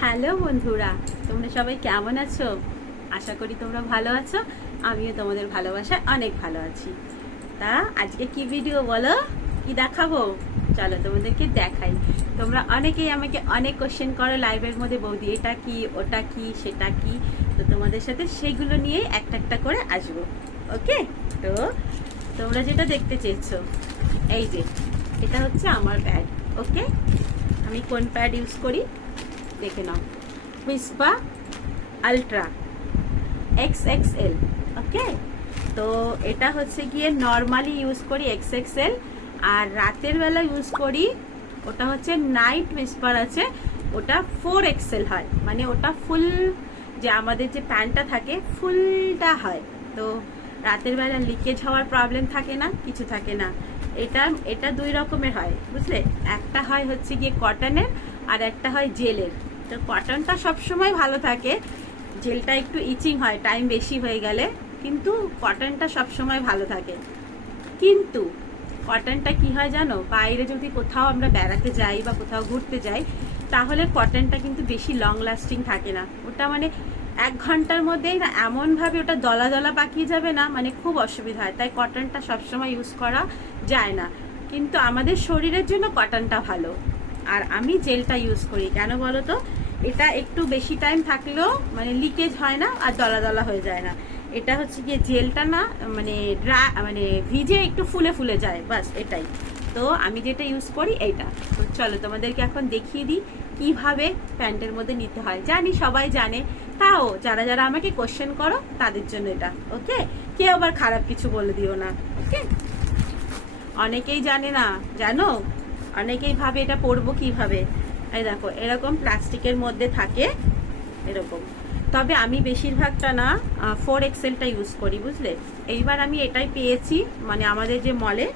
Hello বন্ধুরা, তোমরা সবাই কেমন আছো? আশা করি তোমরা ভালো আছো। আমিও তোমাদের ভালোবাসায় অনেক ভালো আছি। তা আজকে কি ভিডিও বলো? কি দেখাবো? চলো তোমাদেরকে দেখাই। তোমরা অনেকেই আমাকে অনেক কোশ্চেন করো লাইভের মধ্যে, বৌদি এটা কি, ওটা কি, সেটা কি? তো তোমাদের সাথে সেগুলো নিয়েই একটা একটা করে আসব। ওকে তো তোমরা যেটা দেখতে চেয়েছো, এই যে, এটা হচ্ছে আমার প্যাড ওকে আমি কোন প্যাড ইউজ করি? দেখে নাও। Whisper ultra X X L okay তো এটা হচ্ছে গিয়ে নর্মালি ইউজ করি এক্স এক্স এল আর রাতের বেলা ইউজ করি, ওটা হচ্ছে নাইট হুইসপার আছে, ওটা ফোর এক্সেল হয়। মানে ওটা ফুল যে আমাদের যে প্যান্টটা থাকে ফুলটা হয়। তো রাতের বেলা লিকেজ হওয়ার প্রবলেম থাকে না, কিছু থাকে না। এটা এটা দুই রকমের হয়, বুঝলে? একটা হয় হচ্ছে গিয়ে কটনের আর একটা হয় জেলের। তো কটনটা সবসময় ভালো থাকে। জেলটা একটু ইচিং হয় টাইম বেশি হয়ে গেলে। কিন্তু কটনটা সবসময় ভালো থাকে। কিন্তু কটনটা কি হয় জানো? বাইরে যদি কোথাও আমরা বেড়াতে যাই বা কোথাও ঘুরতে যাই, তাহলে কটনটা কিন্তু বেশি লং লাস্টিং থাকে না। ওটা মানে এক ঘণ্টার মধ্যেই না, এমনভাবে ওটা দলা দলা পাকিয়ে যাবে না মানে খুব অসুবিধা হয়। তাই কটনটা সবসময় ইউজ করা যায় না। কিন্তু আমাদের শরীরের জন্য কটনটা ভালো। আর আমি জেলটা ইউজ করি। কেন বলো তো এটা একটু বেশি টাইম থাকলেও মানে লিকেজ হয় না আর দলা দলা হয়ে যায় না। এটা হচ্ছে গিয়ে জেলটা না মানে ড্রা মানে ভিজে একটু ফুলে ফুলে যায়, বাস এটাই। তো আমি যেটা ইউজ করি এইটা। তো চলো তোমাদেরকে এখন দেখিয়ে দিই কীভাবে প্যান্টের মধ্যে নিতে হয়। জানি সবাই জানে। তাও যারা যারা আমাকে কোশ্চেন করো, তাদের জন্য এটা ওকে কেউ আবার খারাপ কিছু বলে দিও না ওকে অনেকেই জানে না, জানো? অনেকেই ভাবে এটা পরবো কীভাবে। এই দেখো, এরকম প্লাস্টিকের মধ্যে থাকে এরকম। তবে আমি বেশিরভাগটা না ফোর এক্সেলটা ইউজ করি, বুঝলে? এইবার আমি এটাই পেয়েছি মানে আমাদের যে মলে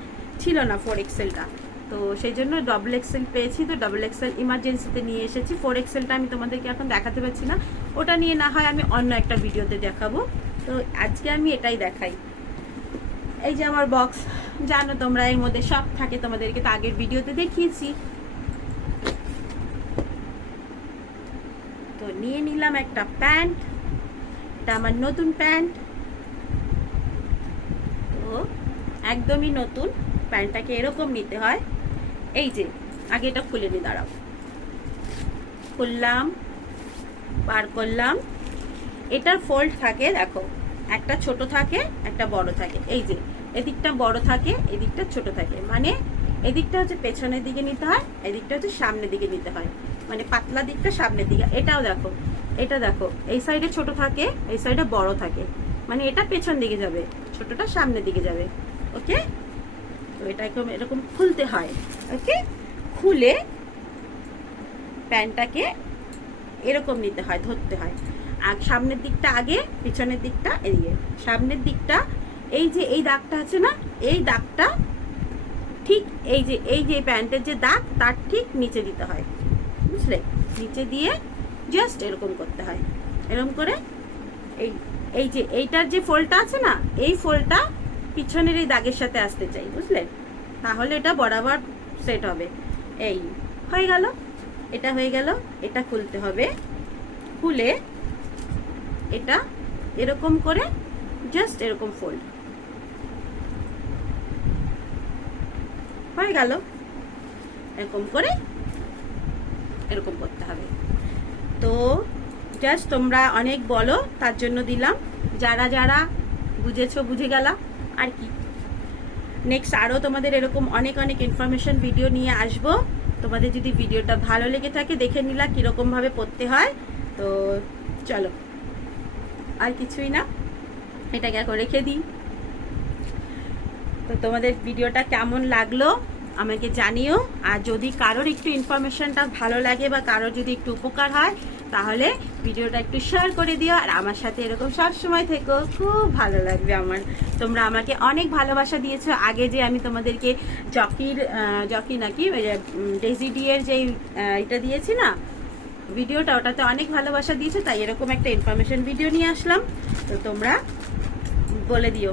ছিল না ফোর এক্সেলটা তো সেই জন্য ডবল এক্সেল পেয়েছি, তো ডবল এক্সেল ইমার্জেন্সিতে নিয়ে এসেছি। ফোর এক্সেলটা আমি তোমাদেরকে এখন দেখাতে পারছি না। ওটা নিয়ে না হয় আমি অন্য একটা ভিডিওতে দেখাবো। তো আজকে আমি এটাই দেখাই। এই যে আমার বক্স জানো তোমরা, এর মধ্যে সব থাকে, তোমাদেরকে তো আগের ভিডিওতে দেখিয়েছি। তো নিয়ে নিলাম একটা প্যান্ট। এটা আমার নতুন প্যান্ট। তো একদমই নতুন। প্যান্টটাকে এরকম নিতে হয়। এই যে, আগে এটা খুলে নি, দাঁড়াও। খুললাম, বার করলাম। এটার ফোল্ড থাকে, দেখো। একটা ছোট থাকে, একটা বড় থাকে। এই যে এদিকটা বড় থাকে, এদিকটা ছোট থাকে। মানে এদিকটা হচ্ছে পেছনের দিকে নিতে হয়, এদিকটা হচ্ছে সামনের দিকে নিতে হয়। মানে পাতলা দিকটা সামনের দিকে। এটাও দেখো, এটা দেখো, এই সাইডে ছোট থাকে, এই সাইডে বড় থাকে। মানে এটা পেছন দিকে যাবে, ছোটটা সামনের দিকে যাবে। ওকে? তো এটা একদম এরকম খুলতে হয়। ওকে? খুলে প্যান্টটাকে এরকম নিতে হয়, ধরতে হয়। আর সামনের দিকটা আগে, পিছনের দিকটা এদিকে। সামনের দিকটা এই যে এই দাগটা আছে না, এই দাগটা ঠিক এই যে এই যে প্যান্টের যে দাগ, তার ঠিক নিচে দিতে হয়। বুঝলে? নিচে দিয়ে জাস্ট এরকম করতে হয়। এরকম করে এই এই যে এইটার যে ফোলটা আছে না, এই ফোলটা পিছনের এই দাগের সাথে আসতে চাই, বুঝলে? তাহলে এটা বরাবর সেট হবে। এই, হয়ে গেল। এটা হয়ে গেল। এটা খুলতে হবে। খুলে এটা এরকম করে জাস্ট এরকম ফোল্ড হয়ে গেল। এরকম করে এরকম করতে হবে। তো জাস্ট তোমরা অনেক বলো, তার জন্য দিলাম। যারা যারা বুঝেছ বুঝে গেলা, আর কি। নেক্সট আরও তোমাদের এরকম অনেক অনেক ইনফরমেশন ভিডিও নিয়ে আসব। তোমাদের যদি ভিডিওটা ভালো লেগে থাকে, দেখে নিলা কীরকমভাবে পড়তে হয়। তো চলো, আর কিছুই না। এটাকে এখন রেখে দিই। তো তোমাদের ভিডিওটা কেমন লাগল আমাকে জানিও। আর যদি কারোর একটু ইনফরমেশনটা ভালো লাগে বা কারোর যদি একটু উপকার হয়, তাহলে ভিডিওটা একটু শেয়ার করে দিও। আর আমার সাথে এরকম সব সময় থেকো। খুব ভালো লাগবে আমার। তোমরা আমাকে অনেক ভালোবাসা দিয়েছ। আগে যে আমি তোমাদেরকে জকির জকি নাকি ডেজিডিয়ের যে এটা দিয়েছি না, ভিডিওটা, ওটাতে অনেক ভালোবাসা দিয়েছ, তাই এরকম একটা ইনফরমেশন ভিডিও নিয়ে আসলাম। তো তোমরা বলে দিও।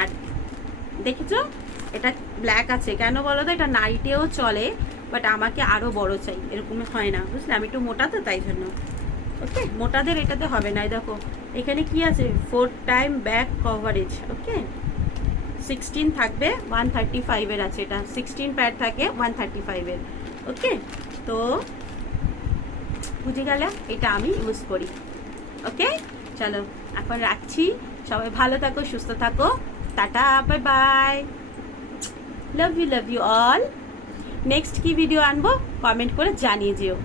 আর দেখেছ? এটা ব্ল্যাক আছে। কেন বলো তো এটা নাইটেও চলে বাট আমাকে আরও বড় চাই। এরকম হয় না, বুঝলে? আমি একটু মোটা তো, তাই জন্য। ওকে মোটাদের এটাতে হবে না। দেখো, এখানে কি আছে? Four time back coverage okay sixteen থাকবে ওয়ান থার্টি ফাইভের আছে এটা। সিক্সটিন প্যাড থাকে ওয়ান থার্টি ফাইভের ওকে তো, বুঝে গেলে এটা আমি ইউজ করি ওকে চলো, এখন রাখছি। সবাই ভালো থাকো, সুস্থ থাকো। Tata bye bye love you love you all next কি ভিডিও আনব? কমেন্ট করে জানিয়ে যেও